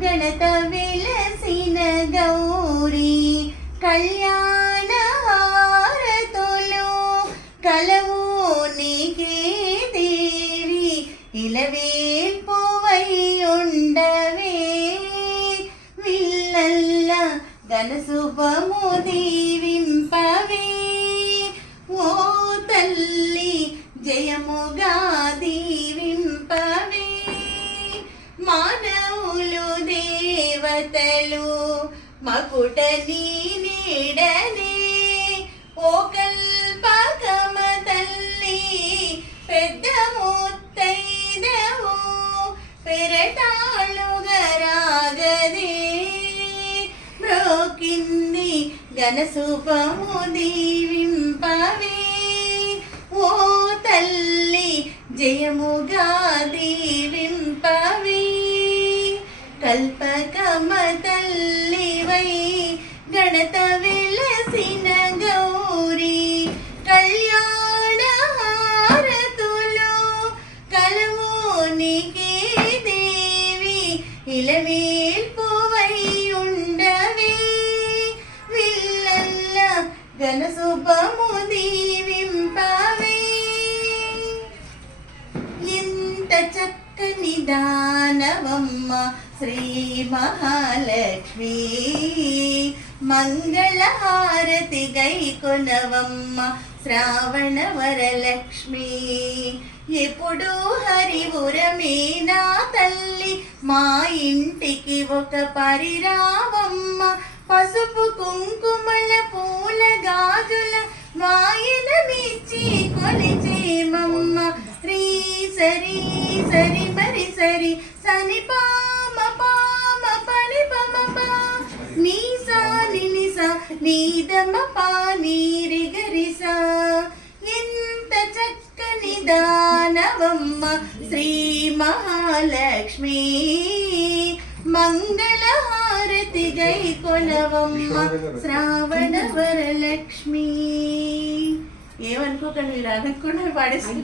గణత వెలసిన గౌరీ కళ్యాణ హారతులు కలవు నీకే దేవి ఇలవేల్పువై ఉండవే విల్లల్ల ఘన శుభము దీవింపవే ఓ తల్లి జయముగా దీవింపవే మానవులు దేవతలు మకుట నీ నీడనే ఓ కల్పకమ తల్లి పెద్ద ముత్తైదవు పెరటాళుగా రాగదే మ్రోకింది ఘన శుభము దీవింపవే ఓ తల్లి జయముగా దీవింపవే కల్పకమ తల్లివై గణత వెలసిన గౌరీ కళ్యాణ హారతులు కలవు నీకే దేవి ఇలవేల్పువై ఉండవే విల్లల్ల ఘన శుభము దీవింపవే ఎంత చక్కని దానవమ్మ శ్రీ మహాలక్ష్మి మంగళహారతి గైకొనవమ్మ శ్రావణ వరలక్ష్మి ఎప్పుడు హరివురమే నా తల్లి మా ఇంటికి ఒక పరిరావమ్మ పసుపు కుంకుమల పూల గాజుల వాయనమిచ్చి కొలిచేమమ్మ శ్రీ సరి సరి మరి సరి సని పామ పామ పని పమ పా నీ సా ని సా నీదమ పా నీరి గరిసా ఎంత చక్కని దానవమ్మ శ్రీ మహాలక్ష్మి మంగళహారతి గైకొనవమ్మ శ్రావణ వరలక్ష్మి ఏమనుకోకండి మీరు అనుకున్న పాడేసి